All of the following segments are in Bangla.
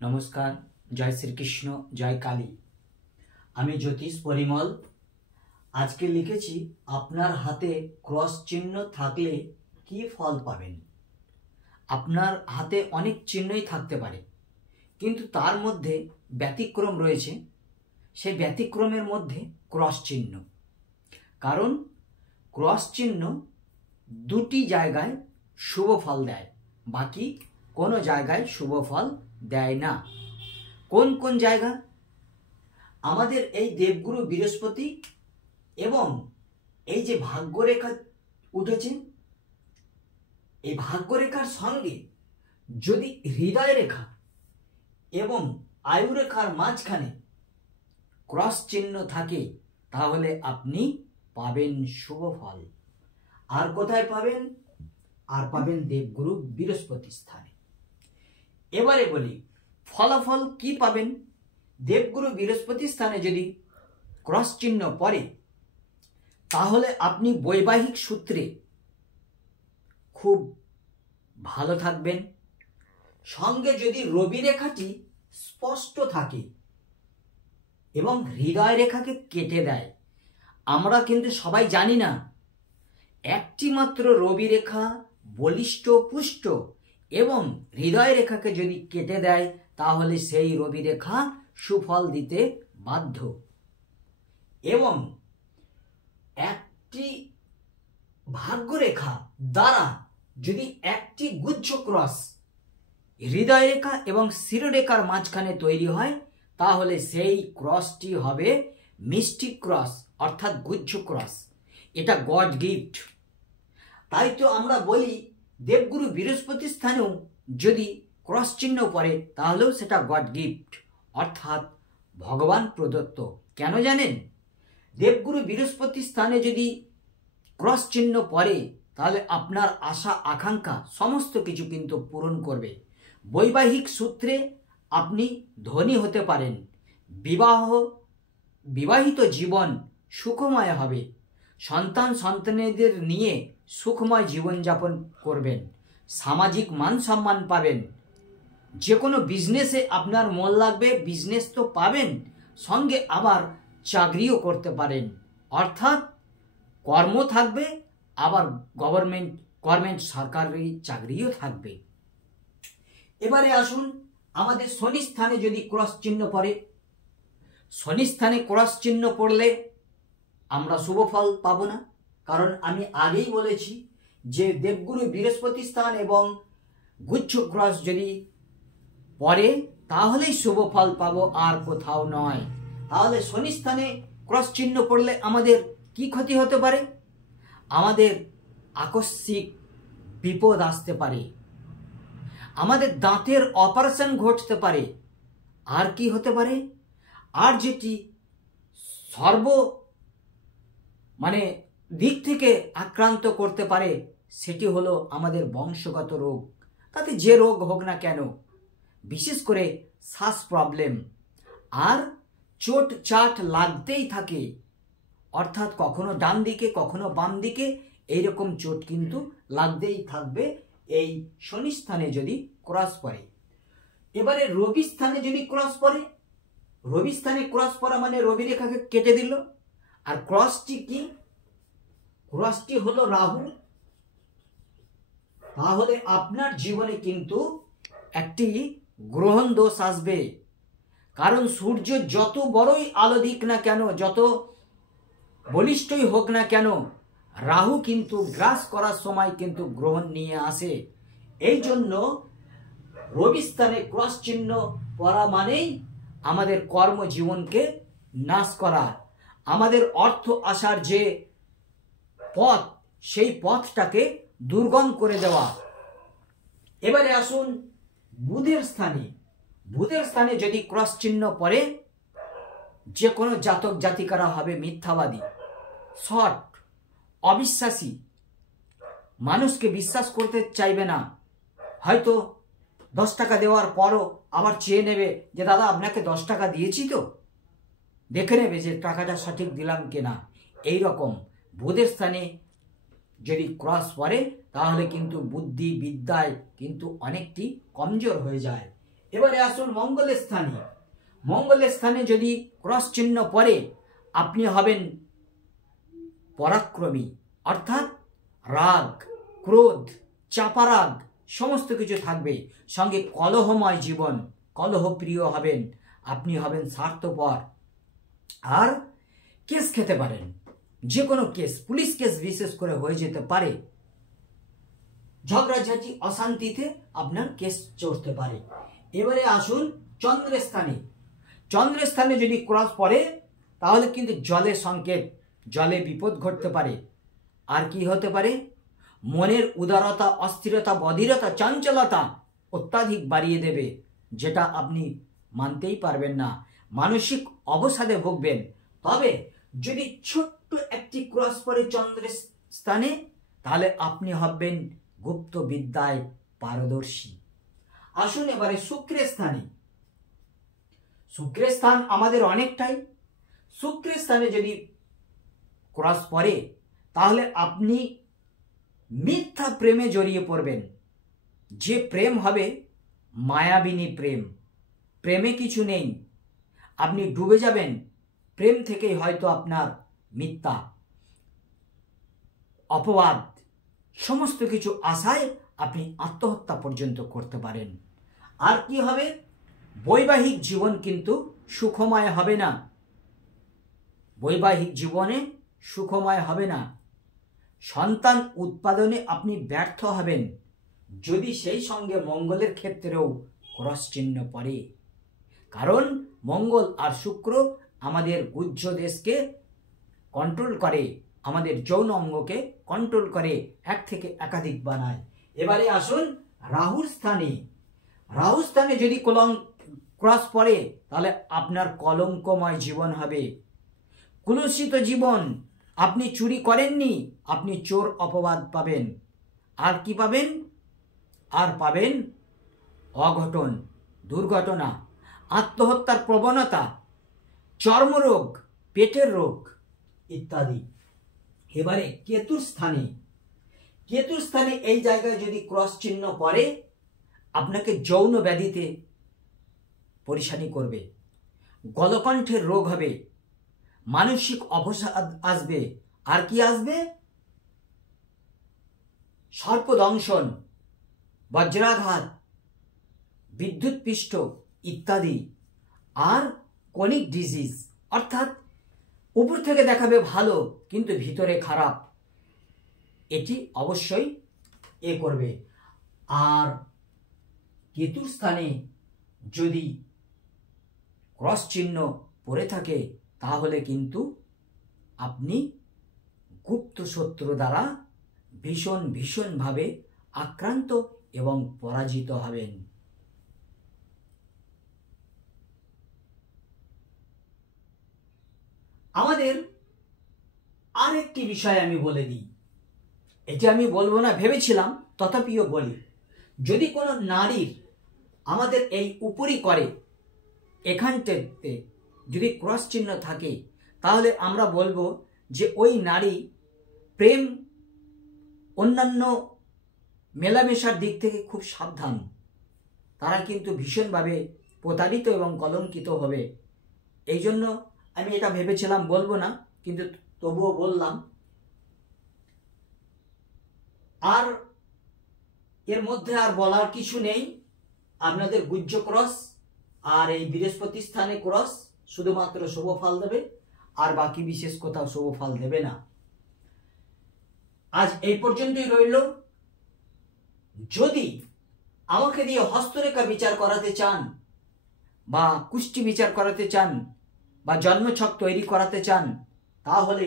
नमस्कार। जय श्री कृष्ण, जय काली। आमी ज्योतिष परिमल आज के लिखेছি আপনার হাতে ক্রস চিহ্ন থাকলে কি ফল পাবেন। আপনার হাতে অনেক চিহ্নই থাকতে পারে, কিন্তু তার মধ্যে ব্যতিক্রম রয়েছে। সেই ব্যতিক্রমের মধ্যে ক্রস চিহ্ন। কারণ ক্রস চিহ্ন দুটি জায়গায় শুভ ফল দেয়, বাকি কোনো জায়গায় শুভ ফল দেয় না। কোন কোন জায়গা? আমাদের এই দেবগুরু বৃহস্পতি এবং এই যে ভাগ্যরেখা উঠেছে, এই ভাগ্যরেখার সঙ্গে যদি হৃদয় রেখা এবং আয়ু রেখার মাঝখানে ক্রস চিহ্ন থাকে, তাহলে আপনি পাবেন শুভ ফল। আর কোথায় পাবেন? আর পাবেন দেবগুরু বৃহস্পতি স্থানে। এবারে বলি ফলাফল কি পাবেন। দেবগুরু বৃহস্পতি স্থানে যদি ক্রস চিহ্ন পড়ে, তাহলে আপনি বৈবাহিক সূত্রে খুব ভালো থাকবেন। সঙ্গে যদি রবি রেখাটি স্পষ্ট থাকে এবং হৃদয় রেখাকে কেটে দেয়, আমরা কিন্তু সবাই জানি না, একটি মাত্র রবি রেখা বলিষ্ঠ পুষ্ট এবং হৃদয় রেখাকে যদি কেটে দেয়, তাহলে সেই রবি রেখা সুফল দিতে বাধ্য। এবং একটি ভাগ্যরেখা দ্বারা যদি একটি গুচ্ছ ক্রস হৃদয় রেখা এবং শিরোরেখার মাঝখানে তৈরি হয়, তাহলে সেই ক্রসটি হবে মিস্টিক ক্রস, অর্থাৎ গুচ্ছ ক্রস। এটা গড গিফট। তাই তো আমরা বলি দেবগুরু বৃহস্পতি স্থানেও যদি ক্রস চিহ্ন পড়ে, তাহলেও সেটা গড গিফট, অর্থাৎ ভগবান প্রদত্ত। কেন জানেন? দেবগুরু বৃহস্পতি স্থানে যদি ক্রস চিহ্ন পড়ে, তাহলে আপনার আশা আকাঙ্ক্ষা সমস্ত কিছু কিন্তু পূরণ করবে। বৈবাহিক সূত্রে আপনি ধনী হতে পারেন। বিবাহিত জীবন সুখময় হবে। সন্তানদের নিয়ে সুখময় জীবনযাপন করবেন। সামাজিক মান সম্মান পাবেন। যে কোনো বিজনেসে আপনার মন লাগবে, বিজনেস তো পাবেন, সঙ্গে আবার চাকরিও করতে পারেন। অর্থাৎ কর্ম থাকবে, আবার গভর্নমেন্ট সরকারি চাকরিও থাকবে। এবারে আসুন আমাদের শনি স্থানে যদি ক্রস চিহ্ন পড়ে, শনি স্থানে ক্রস চিহ্ন পড়লে আমরা শুভ ফল পাবো না। কারণ আমি আগেই বলেছি যে দেবগুরু বৃহস্পতি স্থান এবং গুচ্ছ ক্রস যদি পড়ে, তাহলেই শুভ ফল পাবো, আর কোথাও নয়। তাহলে শনি স্থানে ক্রস চিহ্ন পড়লে আমাদের কি ক্ষতি হতে পারে? আমাদের আকস্মিক বিপদ আসতে পারে, আমাদের দাঁতের অপারেশন ঘটতে পারে। আর কি হতে পারে? আর যেটি দিক থেকে আক্রান্ত করতে পারে, সেটি হলো আমাদের বংশগত রোগ। তাতে যে রোগ হোক না কেন, বিশেষ করে শ্বাস প্রবলেম আর চোট চাট লাগতেই থাকে। অর্থাৎ কখনো ডান দিকে কখনো বাম দিকে এইরকম চোট কিন্তু লাগতেই থাকবে এই শনি স্থানে যদি ক্রস পড়ে। এবারে রবি স্থানে যদি ক্রস পড়ে, রবি স্থানে ক্রস পড়া মানে রবি রেখাকে কেটে দিল। আর ক্রসটি কি? ক্রসটি হলো রাহু। তাহলে আপনার জীবনে কিন্তু একটি গ্রহণ দোষ আসবে। কারণ সূর্য যত বড়ই আলো দিক না কেন, যত বলিষ্ঠই হোক না কেন, রাহু কিন্তু গ্রাস করার সময় কিন্তু গ্রহণ নিয়ে আসে। এই জন্য রবি স্থানে ক্রস চিহ্ন পড়া মানেই আমাদের কর্মজীবনকে নাশ করা, আমাদের অর্থ আসার যে পথ, সেই পথটাকে দুর্গম করে দেওয়া। এবারে আসুন বুধের স্থানে। বুধের স্থানে যদি ক্রস চিহ্ন পড়ে, যে কোনো জাতক জাতিকারা হবে মিথ্যাবাদী, শট, অবিশ্বাসী, মানুষকে বিশ্বাস করতে চাইবে না। হয়তো 10 টাকা দেওয়ার পরও আবার চেয়ে নেবে যে দাদা আপনাকে 10 টাকা দিয়েছি তো, দেখে নেবে যে টাকাটা সঠিক দিলাম কিনা। এইরকম বুধের স্থানে যদি ক্রস পড়ে, তাহলে কিন্তু বুদ্ধি বিদ্যায় কিন্তু অনেকটি কমজোর হয়ে যায়। এবারে আসুন মঙ্গলের স্থানে। মঙ্গলের স্থানে যদি ক্রস চিহ্ন পড়ে, আপনি হবেন পরাক্রমী, অর্থাৎ রাগ, ক্রোধ, চাপা রাগ সমস্ত কিছু থাকবে, সঙ্গে কলহময় জীবন, কলহপ্রিয় হবেন, আপনি হবেন স্বার্থপর, আর কেস খেতে পারেন, যে কোনো কেস, পুলিশ কেস বিশেষ করে হয়ে যেতে পারে, ঝগড়াঝাঁটি অশান্তিতে আপনার কেস চড়তে পারে। এবারে আসুন চন্দ্রের স্থানে। চন্দ্রের স্থানে যদি ক্রস পড়ে, তাহলে কিন্তু জলের সংকেত, জলে বিপদ ঘটতে পারে। আর কি হতে পারে? মনের উদারতা, অস্থিরতা, বধিরতা, চঞ্চলতা অত্যাধিক বাড়িয়ে দেবে, যেটা আপনি মানতেই পারবেন না, মানসিক অবসাদে ভুগবেন। তবে যদি ছোট্ট একটি ক্রস পড়ে চন্দ্রের স্থানে, তাহলে আপনি হবেন গুপ্ত বিদ্যায় পারদর্শী। আসুন এবারে শুক্রের স্থানে। শুক্রের স্থান আমাদের অনেকটাই। শুক্রের স্থানে যদি ক্রস পড়ে, তাহলে আপনি মিথ্যা প্রেমে জড়িয়ে পড়বেন। যে প্রেম হবে মায়াবিনী প্রেম, প্রেমে কিছু নেই, আপনি ডুবে যাবেন। প্রেম থেকেই হয়তো আপনার মিথ্যা, অপবাদ, সমস্ত কিছু আশায় আপনি আত্মহত্যা পর্যন্ত করতে পারেন। আর কি হবে? বৈবাহিক জীবন কিন্তু সুখময় হবে না, বৈবাহিক জীবনে সুখময় হবে না। সন্তান উৎপাদনে আপনি ব্যর্থ হবেন, যদি সেই সঙ্গে মঙ্গলের ক্ষেত্রেও ক্রস চিহ্ন পড়ে। কারণ মঙ্গল আর শুক্র আমাদের গুহ্য দেশকে কন্ট্রোল করে, আমাদের যৌন অঙ্গকে কন্ট্রোল করে, এক থেকে একাধিক বানায়। এবারে আসুন রাহুর স্থানে। রাহুর স্থানে যদি ক্রস পড়ে, তাহলে আপনার কলঙ্কময় জীবন হবে, কুলুষিত জীবন। আপনি চুরি করেননি, আপনি চোর অপবাদ পাবেন। আর কি পাবেন? আর পাবেন অঘটন, দুর্ঘটনা, আত্মহত্যার প্রবণতা, চর্মরোগ, পেটের রোগ ইত্যাদি। এবারে কেতুর স্থানে। কেতুর স্থানে এই জায়গায় যদি ক্রস চিহ্ন পড়ে, আপনাকে যৌন ব্যাধিতে পরেশানি করবে, গলকণ্ঠের রোগ হবে, মানসিক অবসাদ আসবে। আর কি আসবে? সর্পদংশন, বজ্রাঘাত, বিদ্যুৎপৃষ্ট ইত্যাদি। আর কনিক ডিজিজ, অর্থাৎ উপর থেকে দেখাবে ভালো কিন্তু ভিতরে খারাপ, এটি অবশ্যই করবে। আর কেতুর স্থানে যদি ক্রস চিহ্ন পড়ে থাকে, তাহলে কিন্তু আপনি গুপ্ত শত্রু দ্বারা ভীষণভাবে আক্রান্ত এবং পরাজিত হবেন। আমাদের আরেকটি বিষয় আমি বলে দিই, এটি আমি বলবো না ভেবেছিলাম, তথাপিও বলি। যদি কোনো নারীর আমাদের এই উপরি করে এখানটাতে যদি ক্রস চিহ্ন থাকে, তাহলে আমরা বলবো যে ওই নারী প্রেম, অন্যান্য মেলামেশার দিক থেকে খুব সাবধান, তারা কিন্তু ভীষণভাবে প্রতারিত এবং কলঙ্কিত হবে। এই জন্য আমি এটা ভেবেছিলাম বলবো না, কিন্তু তবুও বললাম। আর এর মধ্যে আর বলার কিছু নেই। আপনাদের গুহ্য ক্রস আর এই বৃহস্পতি স্থানে ক্রস শুধুমাত্র শুভ ফল দেবে, আর বাকি বিশেষ কোথাও শুভ ফল দেবে না। আজ এই পর্যন্তই রইল। যদি আমাকে দিয়ে হস্তরেখা বিচার করাতে চান, বা কুষ্টি বিচার করাতে চান, বা জন্মছক তৈরি করাতে চান, তাহলে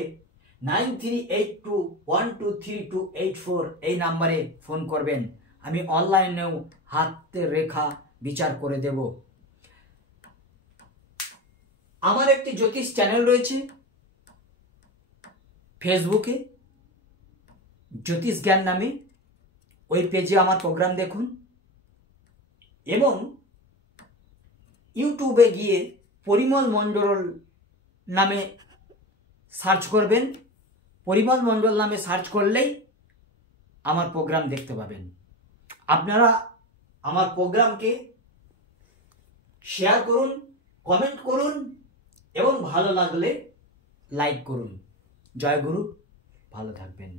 9382123284 এই নাম্বারে ফোন করবেন। আমি অনলাইনেও হাতের রেখা বিচার করে দেব। আমার একটি জ্যোতিষ চ্যানেল রয়েছে ফেসবুকে, জ্যোতিষ জ্ঞান নামে। ওই পেজে আমার প্রোগ্রাম দেখুন, এবং ইউটিউবে গিয়ে পরিমল মণ্ডল নামে সার্চ করবেন। পরিমল মণ্ডল নামে সার্চ করলেই আমার প্রোগ্রাম দেখতে পাবেন। আপনারা আমার প্রোগ্রামকে শেয়ার করুন, কমেন্ট করুন এবং ভালো লাগলে লাইক করুন। জয় গুরু, ভালো থাকবেন।